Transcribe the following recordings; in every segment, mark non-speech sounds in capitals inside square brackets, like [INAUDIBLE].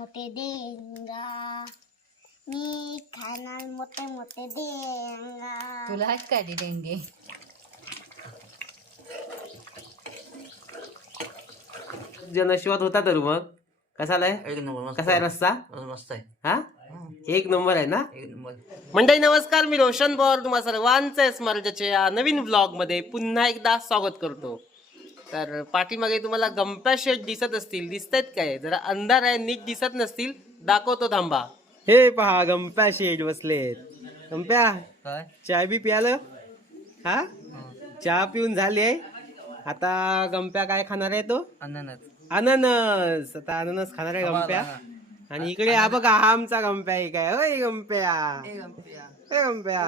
मोठे देंगा. मी खाणार मोठे मोठे देंगा. तुला आहेत का ते डेंगे जनशिवात होता तर मग. कसा आलाय? एक नंबर मस्त कसा आहे रस्ता मस्त आहे. हा? एक नंबर आहे ना? एक नंबर. मंडळी नमस्कार. मी रोशन पवार तुम्हा सर्वांचं स्मराजाच्या या नवीन ब्लॉगमध्ये पुन्हा एकदा स्वागत करतो. तर पाठीमागे तुम्हाला गंप्या शेट दिसत असतील. दिसतायत काय? जरा अंधार आहे नीट दिसत नसतील. दाखवतो थांबा. हे पहा गंप्या शेट बसलेत. गंप्या काय? चाय बी प्यालं? हा? चहा पिऊन झाले आता गंप्या काय खाणार आहे तो? अननस. अननस. आता अननस खाणार आहे गंप्या. आणि इकडे हा बघा हा आमचा गंप्या एक आहे. होय गंप्या. होय गंप्या.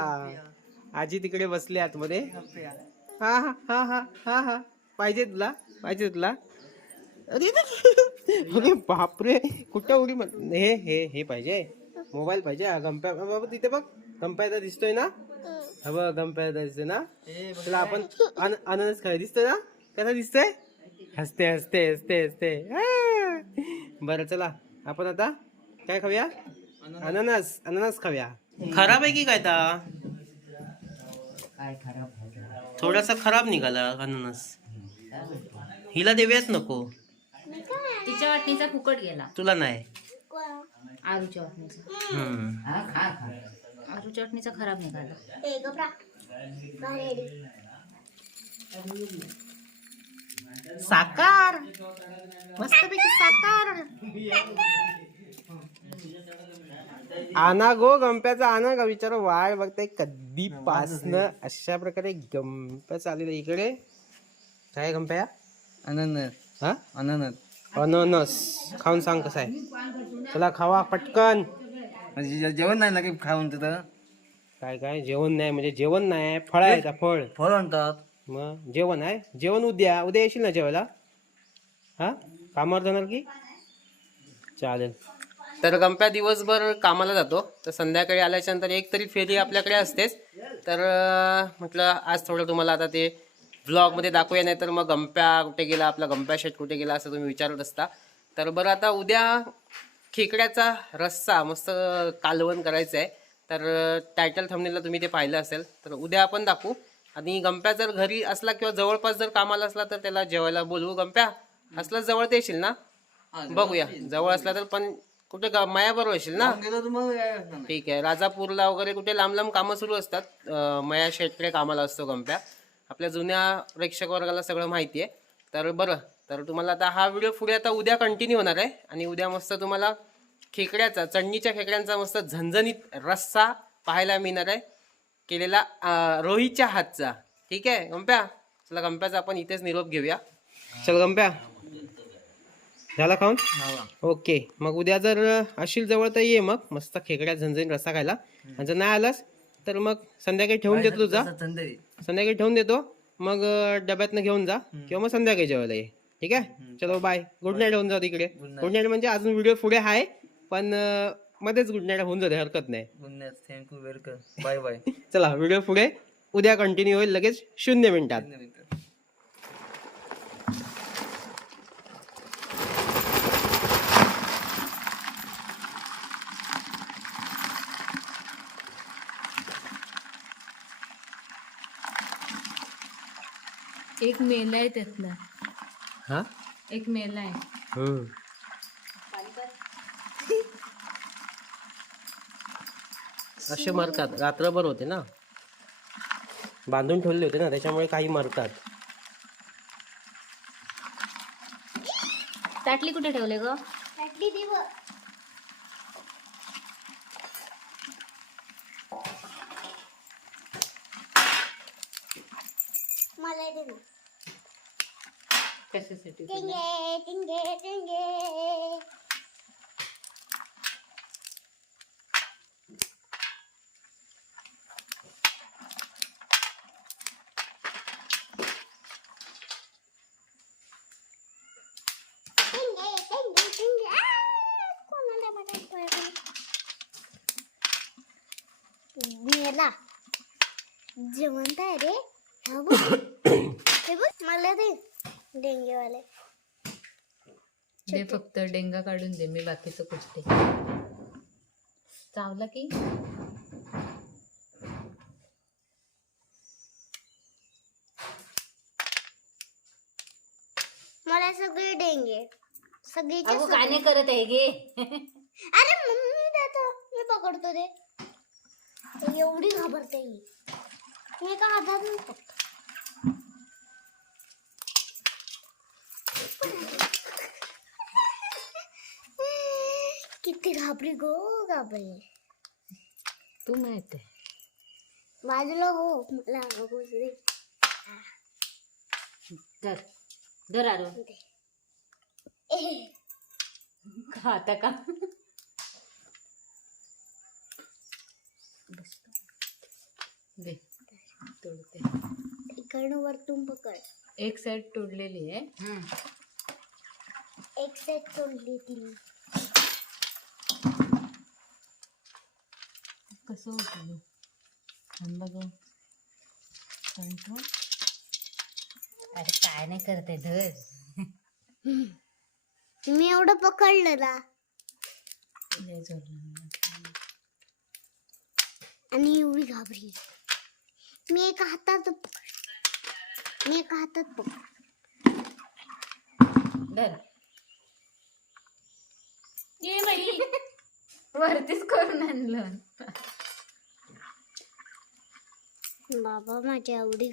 आजी तिकडे बसली आतमध्ये. हा हा हा हा हा हा. पाहिजे तुला पाहिजे तुला अरे बापरे कुठं उडी हे हे हे पाहिजे. मोबाईल पाहिजे गंप्या बाबा तिथे बघ गंप्याचा दिसतोय ना? हा बघ गंप्याचा दिसतोय ना? तुला आपण अन- अननस खाय दिसतोय ना? कसा दिसतोय? हसते हसते हसते हसते. हा. बरं चला आपण आता काय खाऊया? अननस अननस खाऊया. खराब आहे की काय ता? काय खराब थोडासा खराब निघाला अननस. हिला देऊयाच नको. तिच्या वाटणीचा फुकट गेला. तुला नाही. आरूच्या वाटणीचा. हम्म. हा खा खा. आरूच्या वाटणीचा खराब निघाला. साकार. मस्तपैकी साकार. आना गो गंप्याचा आना का विचार वाळ बघताय कधी पासनं अशा प्रकारे गंप्या चाललेला इकडे. काय गंप्या? अननस. हा? अननस. अननस. खाऊन सांग कसं आहे. चला खावा पटकन. म्हणजे जे- जेवण नाही ना काही खाऊन तिथं? काय काय? जेवण नाही म्हणजे जेवण नाही. फळ आहे का फळ. फळ म्हणतात मग जेवण आहे? जेवण उद्या उद्या येशील ना जेवायला? हा? कामावर जाणार की? चालेल. तर गंप्या दिवसभर कामाला जातो. तर संध्याकाळी आल्याच्यानंतर एक तरी फेरी आपल्याकडे असतेच. तर अं, म्हटलं आज थोडं तुम्हाला आता ते व्लॉगमध्ये दाखवूया नाही तर मग गंप्या कुठे गेला आपला गंप्या शेट कुठे गेला असं तुम्ही विचारत असता. तर बरं आता उद्या खेकड्याचा रस्सा मस्त कालवण करायचं आहे तर टायटल थंबनेलला तुम्ही ते पाहिलं असेल तर उद्या आपण दाखवू. आणि गंप्या जर घरी असला किंवा जवळपास जर कामाला असला तर त्याला जेवायला बोलवू. गंप्या असला जवळ ते येशील ना? बघूया. जवळ असला तर पण कुठे मायाबरोबर येशील ना. ठीक आहे. राजापूरला वगैरे कुठे लांब लांब कामं सुरू असतात. मया शेटकडे कामाला असतो गंप्या. आपल्या जुन्या प्रेक्षक वर्गाला सगळं माहिती आहे. तर बरं तर तुम्हाला आता हा व्हिडिओ पुढे आता उद्या कंटिन्यू होणार आहे. आणि उद्या मस्त तुम्हाला खेकड्याचा चटणीच्या खेकड्यांचा मस्त झणझणीत रस्सा पाहायला मिळणार आहे. केलेला रोहीच्या हातचा. ठीक आहे गंप्या? चला गंप्याचा आपण इथेच निरोप घेऊया. चल गंप्या. झाला खाऊन ओके मग उद्या जर अशील जवळ तर ये मग. मस्त खेकड्या झणझणीत रस्सा खायला. आणि जर नाही आलास तर मग संध्याकाळी ठेवून देतो तुझा. संध्याकाळी. ठेवून देतो. मग डब्यातनं घेऊन जा किंवा मग संध्याकाळी जेवायला ये. ठीक आहे? चलो बाय गुड नाईट होऊन जा तिकडे गुड नाईट म्हणजे अजून व्हिडिओ पुढे आहे पण मध्येच गुड नाईट होऊन जाते हरकत नाही. गुन्ह्यात thank you welcome bye bye चला व्हिडिओ पुढे. उद्या कंटिन्यू होईल लगेच शून्य मिनिटात. एक मेला आहे त्यातला. हा? एक मेला आहे. हम्म. असे मरतात. रात्रभर होते ना. बांधून ठेवले होते ना त्याच्यामुळे काही मरतात. ताटली कुठे ठेवले ग? ताटली दिव मला दे ना कशासाठी टिंगे टिंगे टिंगे मेला. जेवण काय रे. हा बघ. [COUGHS] हे बघ मला दे. डेंगेवाले. दे फक्त डेंगा काढून दे मी बाकीचं कुठते चावला की? मला सगळे डेंगे. सगळीचे अगो सगळे. काय नाही करत आहे गे. अरे मम्मी देतो मी पकडतो ते ते एवढी घाबरते ही. मी एका हातात नाही पकडतो. किती घाबरी गो घाबरी। तू माहित आहे बाजूला हो मला घुसली. धर धर आरो ए, खाता का बस. दे तोडते इकडनं वरतून पकड। एक साइड तोडलेली आहे एक साईड तोडली तिने कसं होतं कंट्रोल अरे काय नाही करते धर. मी एवढं पकडलं ना. आणि एवढी घाबरली. मी एका हातात पकड मी एका हातात पकड धर. ये बाई. [LAUGHS] वरतीच करून आणलं बाबा माझ्या एवढी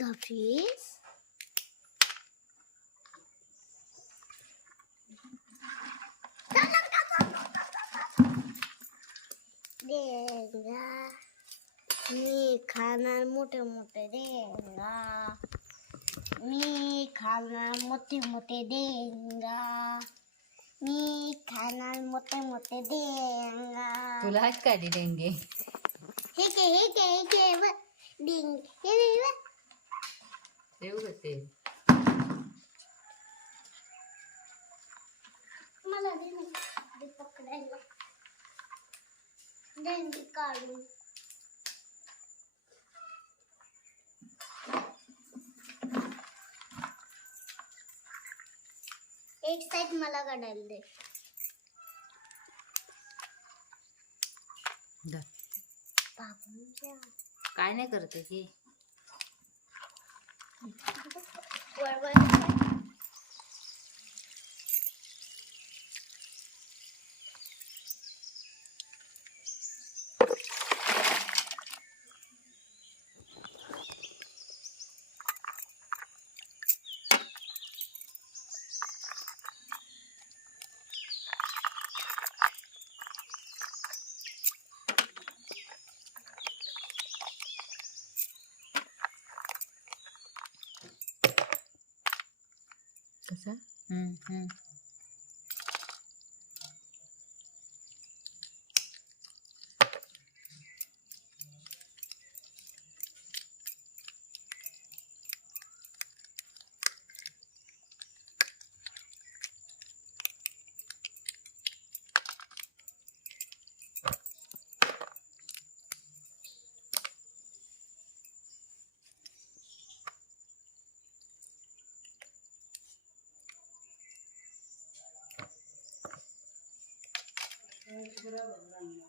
देंगा मी खाणार मोठे मोठे देंगा मी खाणार मोठे मोठे देंगा मी खाणार मोठे मोठे देंगा तुला हात काढी डेंगे? हे के हे के हे के डिंग हे ब देऊ ग ते. मला दे ना पकडायला. काढून. एक साइड मला काढायला दे. धर. काय नाही करते की वळवळ कसं हम्म, हम्म.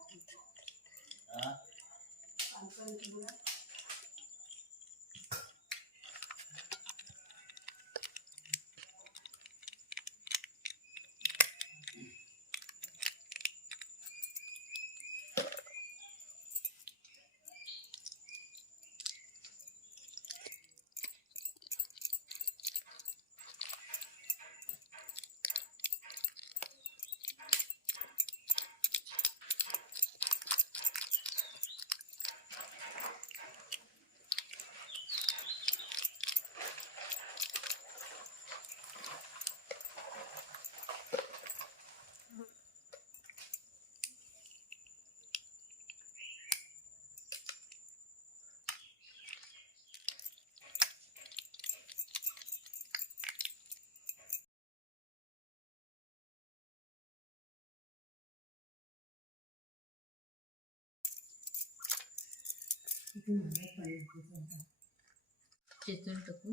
टाकू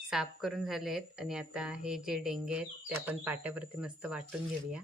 साफ करून झाले आहेत आणि आता हे जे डेंगे आहेत ते आपण पाट्यावरती मस्त वाटून घेऊया.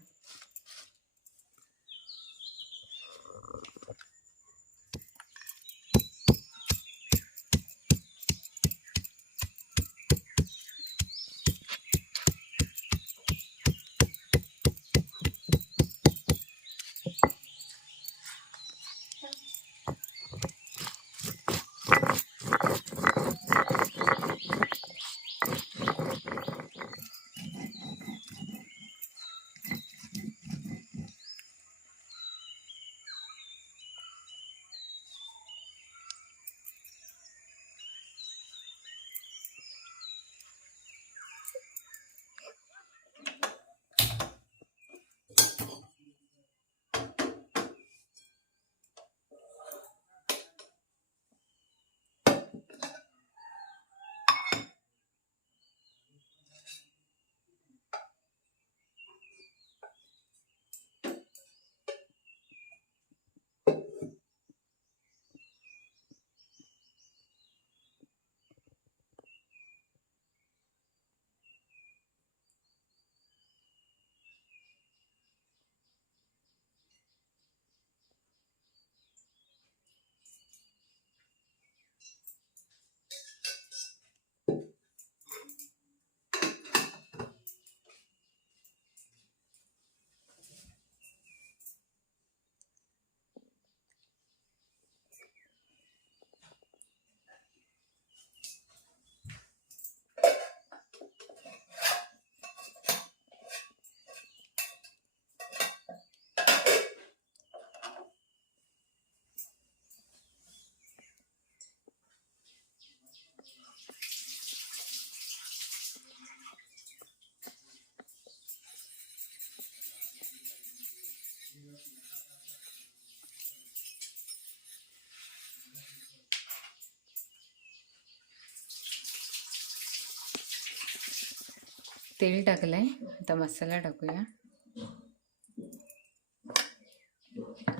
तेल टाकलंय. आता मसाला टाकूया.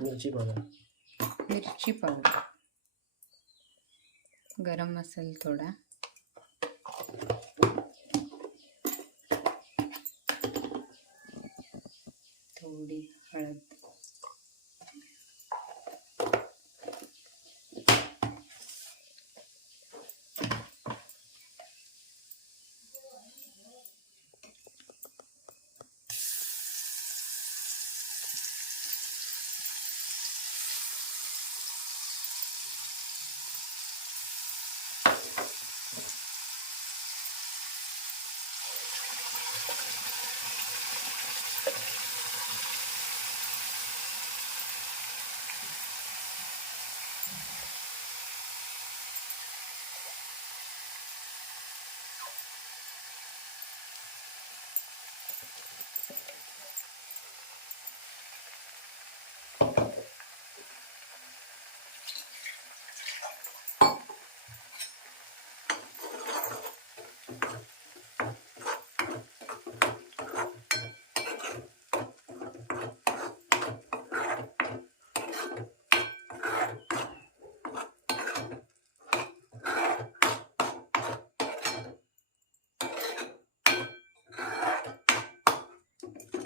मिरची पावडर. मिरची पावडर. गरम मसाला थोडा. थोडी हळद.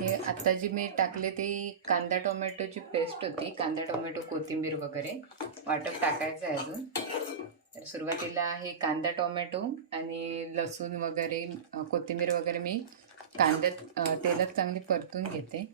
हे आत्ता जी मी टाकले ती कांदा टोमॅटोची पेस्ट होती कांदा टोमॅटो कोथिंबीर वगैरे वाटप टाकायचं आहे अजून. तर सुरुवातीला हे कांदा टोमॅटो आणि लसूण वगैरे कोथिंबीर वगैरे मी कांद्यात तेलात चांगली परतून घेते.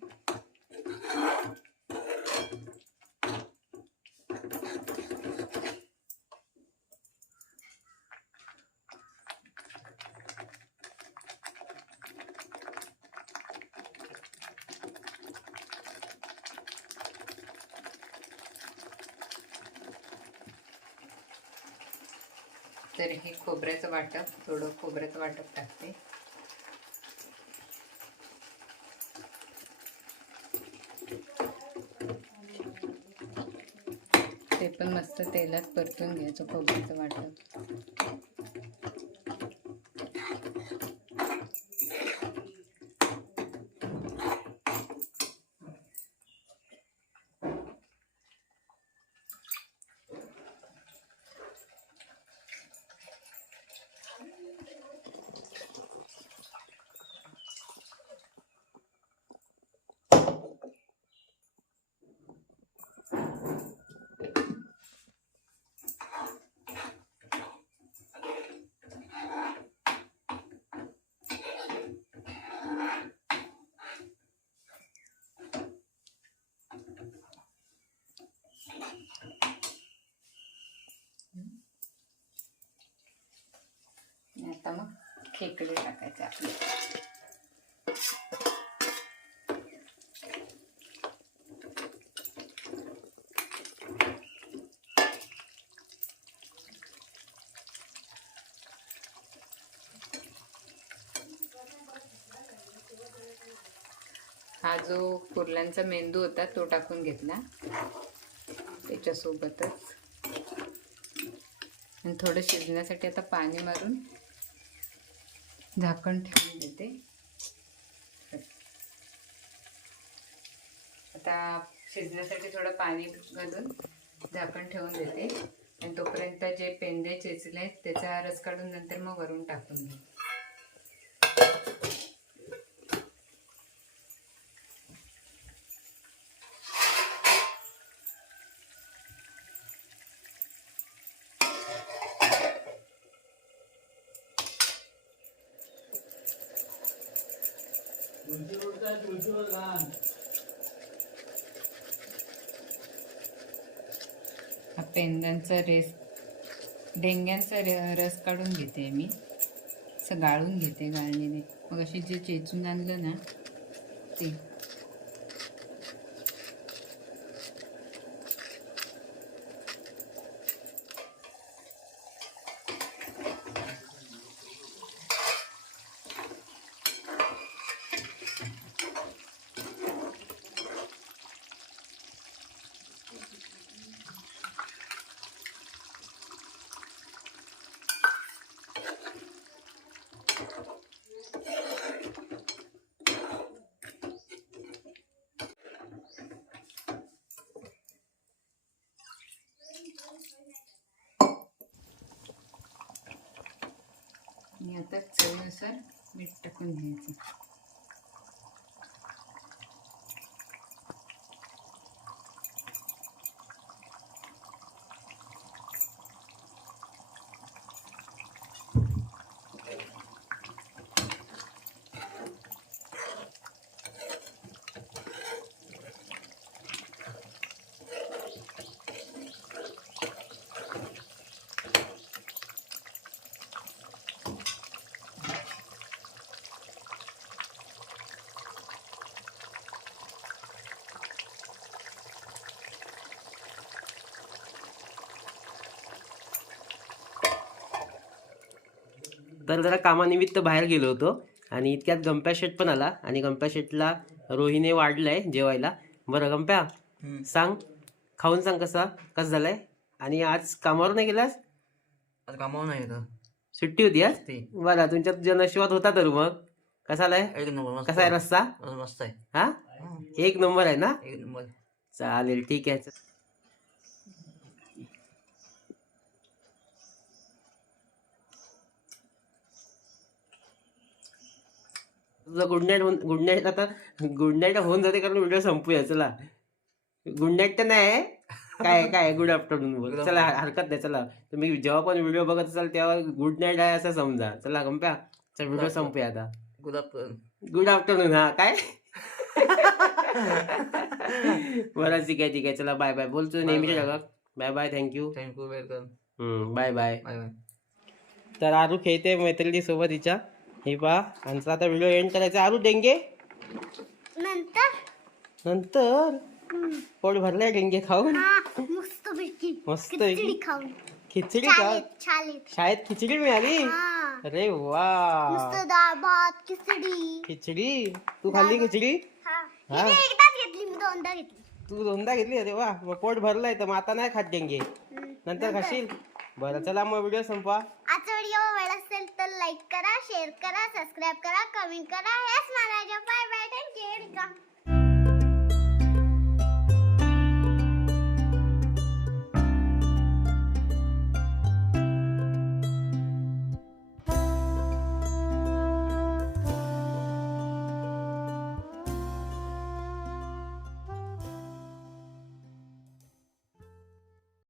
तर हे खोबऱ्याचं वाटप थोडं खोबऱ्याचं वाटप टाकते. ते पण मस्त तेलात परतून घ्यायचं खोबऱ्याचं वाटप. खेकडे टाकायचे आपले. हा जो कुर्ल्यांचा मेंदू होता तो टाकून घेतला. त्याच्यासोबतच. आणि थोडं शिजण्यासाठी आता पाणी मारून झाकण ठेवून देते. आता शिजण्यासाठी थोडं पाणी घालून झाकण ठेवून देते. आणि तोपर्यंत जे पेंदे चेचले आहेत त्याचा रस काढून नंतर मग वरून टाकून देते. हा पेंद्यांचा रेस डेंग्यांचा रे- रस काढून घेते मी. असं गाळून घेते गाळणीने. मग अशी जे चेचून आणलं ना ते आता चवीनुसार मीठ टाकून घ्यायचं. तर जरा कामानिमित्त बाहेर गेलो होतो आणि इतक्यात गंप्या शेट पण आला आणि गंप्या शेटला रोहीने वाढलाय जेवायला. बरं गंप्या. सांग खाऊन सांग कसा कसं झालाय? आणि आज कामावर नाही गेलास? आता कामावर नाही येतं सुट्टी होती आज? ते बरं तुमच्यात जनशिवात होता तर मग. कसा आलाय? एक नंबर कसा आहे रस्ता मस्त आहे. हा? हा, एक नंबर आहे ना? एक नंबर. चालेल ठीक आहे. तुझं गुड नाईट होऊन गुड नाईट आता गुड नाईट होऊन जाते कारण व्हिडिओ संपूया चला. गुड नाईट तर नाही काय काय गुड आफ्टरनून बोल. चला हरकत नाही चला. तुम्ही जेव्हा पण व्हिडिओ बघत असाल तेव्हा गुड नाईट आहे असं समजा. चला गंप्या चल व्हिडिओ. संपूया आता. Good afternoon. गुड आफ्टरनून हा काय? बरं ठीक आहे ठीक आहे. चला बाय बाय. बोलतो नेहमीच्या. जगात. Bye bye thank you thank you welcome. Bye bye. Bye bye. तर आरू खेळते मैत्रिणी सोबत हिच्या. हे पहा आमचा आता व्हिडिओ एंड करायचा आरू डेंगे? नंतर? नंतर? पोट भरलाय डेंगे खाऊन. मस्त मस्त खिचडी. खाऊन. खिचडी का? शाळेत. खिचडी मिळाली? अरे वा. मस्त डाळ भात खिचडी. खिचडी? तू खाल्ली खिचडी? हा. हिने एकदाच घेतली मी दोनदा घेतली. तू दोनदा घेतली? अरे वा. मग पोट भरलाय तर मग आता नाही खात डेंगे. नंतर खाशील? बरं चला मग व्हिडिओ संपवा. आजचा व्हिडिओ आवडला लाईक करा शेअर करा सबस्क्राईब करा कमेंट करा. हेच मारायच्या बाय बाय थँक्यू